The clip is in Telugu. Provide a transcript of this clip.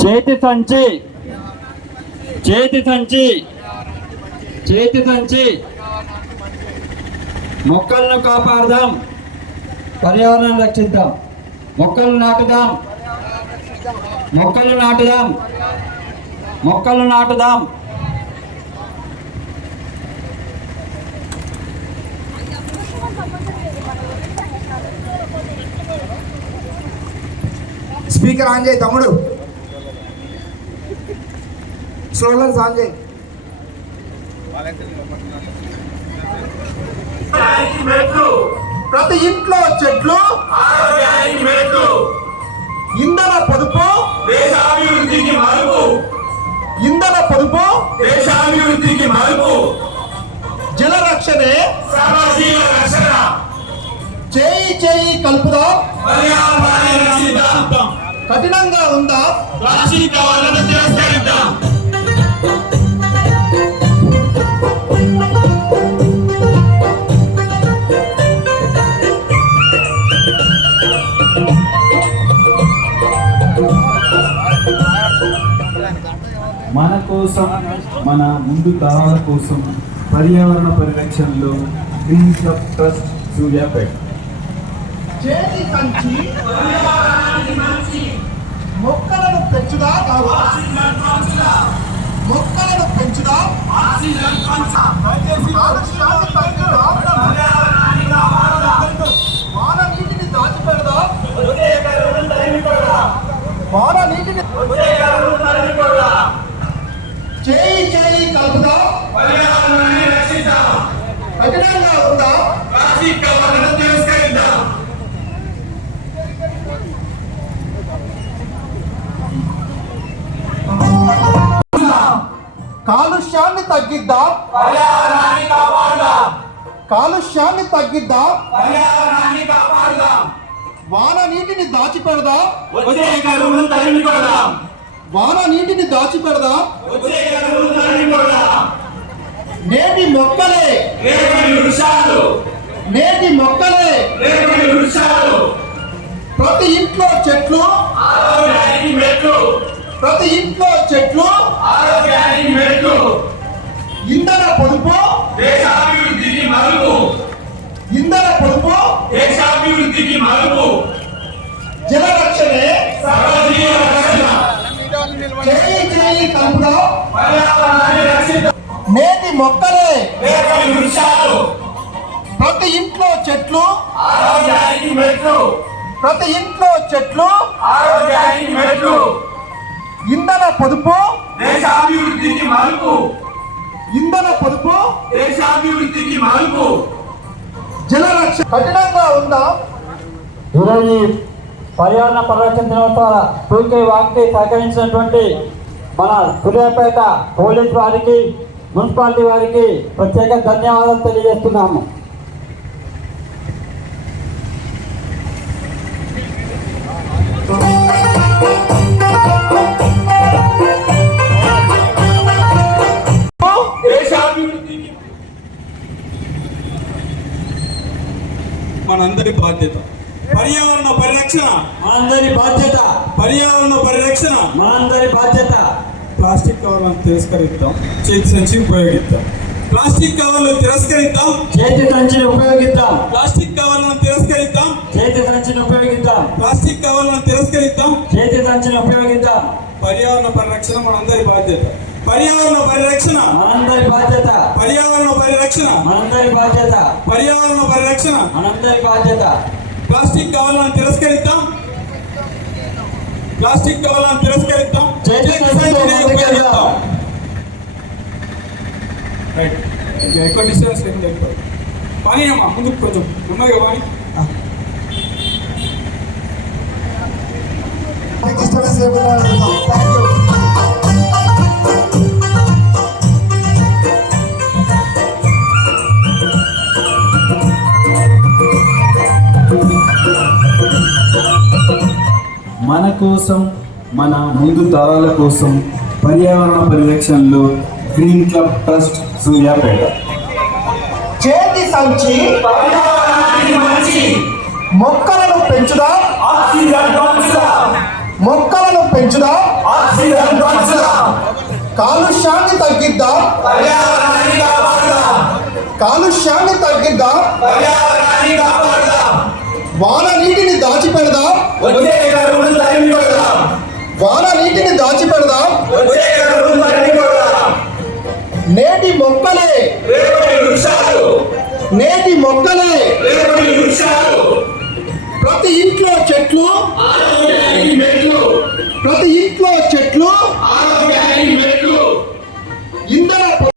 చేతి సంచి చేతి సంచి చేతి సంచి. మొక్కలను కాపాడదాం, పర్యావరణం రక్షిద్దాం. మొక్కలు నాటుదాం, మొక్కలు నాటుదాం, మొక్కలు నాటుదాం. స్పీకర్ ఆన్ చేయి తమ్ముడు, స్లోగన్స్ ఆన్ చేయి. ప్రతి ఇంట్లో చెట్లు, ఇంధన పొదుపు దేశాభివృద్ధికి మలుపు, ఇంధన పొదుపు దేశాభివృద్ధికి మలుపు, జల రక్షణే సర్వజీవ రక్షణ, చేయి చేయి కలుపుదాం, పర్యావరణాన్ని రక్షిద్దాం, కఠినంగా ఉందా ప్లాస్టిక్ కవర్లను తిరస్కరిద్దాం. మన కోసం, మన ముందు తరాల కోసం పర్యావరణ పరిరక్షణలో గ్రీన్ క్లబ్ ట్రస్ట్ సూర్యాపేట. చేతి సంచి మొక్కలను పెంచుదా మొక్కలను పెంచుదా వాన నీటిని దాచిపెడదా వాన నీటిని చేయి చేయి కలుపుదా పర్యావరణాన్ని రక్షిద్దాం, కఠినంగా ఉందా ప్లాస్టిక్ కవర్లను తిరస్కరిద్దాం. కాలుష్యాన్ని తగ్గిద్దాం, పర్యావరణాన్ని కాపాడుదాం, కాలుష్యాన్ని తగ్గిద్దాం, పర్యావరణాన్ని కాపాడుదాం. వాన నీటిని దాచిపెడదాం, వచ్చే కరువును తరిమి కొడదాం, వాన నీటిని దాచిపెడదాం. వచ్చే కరువును తరిమి కొడదాం. నేటి మొక్కలే రేపటి వృక్షాలు, నేటి మొక్కలే రేపటి వృక్షాలు, ప్రతి ఇంట్లో చెట్లు, ఆరోగ్యానికి మెట్లు, ప్రతి ఇంట్లో చెట్లు, ఆరోగ్యానికి మెట్లు, ఇంధన పొదుపు దేశాభివృద్ధికి మలుపు, ఇంధన పొదుపు దేశాభివృద్ధికి మలుపు, జల రక్షణే సర్వజీవ రక్షణ, చేయి చేయి కలుపుదాం, పర్యావరణాన్ని రక్షిద్దాం. నేటి మొక్కలే రేపటి వృక్షాలు, ప్రతి ఇంట్లో చెట్లు, ఆరోగ్యానికి మెట్లు, ప్రతి ఇంట్లో చెట్లు, ఆరోగ్యానికి మెట్లు, ఇంధన పొదుపు దేశాభివృద్ధికి మలుపు, ఇంధన పొదుపు దేశాభివృద్ధికి మలుపు. జల రక్షణ కఠినంగా ఉందా ఈరోజు ఈ పర్యావరణ పరిరక్షణ దినోత్సవ టూకే వాక్కి సహకరించినటువంటి మన సూర్యాపేట పోలీస్ వారికి, మున్సిపాలిటీ వారికి ప్రత్యేక ధన్యవాదాలు తెలియజేస్తున్నాము. దేశాభివృద్ధికి మనందరి బాధ్యత. పర్యావరణ పరిరక్షణ మనందరి బాధ్యత, పర్యావరణ పరిరక్షణ. మనందరి బాధ్యత. ప్లాస్టిక్ కవర్లను తిరస్కరిద్దాం, చేతి సంచి ఉపయోగిద్దాం. ప్లాస్టిక్ కవర్లు తిరస్కరిద్దాం, చేతి సంచిని ఉపయోగిద్దాం, ప్లాస్టిక్ కవర్లను తిరస్కరిద్దాం, చేతి సంచిని ఉపయోగిద్దాం, ప్లాస్టిక్ కవర్లను తిరస్కరిద్దాం. చేతి సంచిని ఉపయోగిద్దాం. పర్యావరణ పరిరక్షణ మనందరి బాధ్యత. పర్యావరణ పరిరక్షణ, మనందరి బాధ్యత, పర్యావరణ పరిరక్షణ, మనందరి బాధ్యత, పర్యావరణ పరిరక్షణ. మనందరి బాధ్యత. ప్లాస్టిక్ కవర్లను తిరస్కరిద్దాం, ప్లాస్టిక్ కవర్లను తిరస్కరిద్దాం, చేతి సంచిని ఉపయోగిద్దాం. రైట్, ఎక్కువ డిస్టెన్స్ ఎక్కువ పని అమ్మా, ముందుకు కొంచెం నెమ్మదిగా పని. డిస్టర్బెన్స్ లేకుండా థ్యాంక్ యూ. మన కోసం, మన ముందు తరాల కోసం పర్యావరణ పరిరక్షణలో గ్రీన్ క్లబ్ ట్రస్ట్ సూర్యాపేట. చేతి సంచి మొక్కలను పెంచుదాం, మొక్కలను పెంచుదాం, కాలుష్యాన్ని తగ్గిద్దాం, కాలుష్యాన్ని తగ్గిద్దాం, వాన నీటిని దాచిపెడదాం, వాన నీటిని దాచిపెడదాం. నేటి మొక్కలే నేటి మొక్కలే ప్రతి ఇంట్లో చెట్లు, ప్రతి ఇంట్లో చెట్లు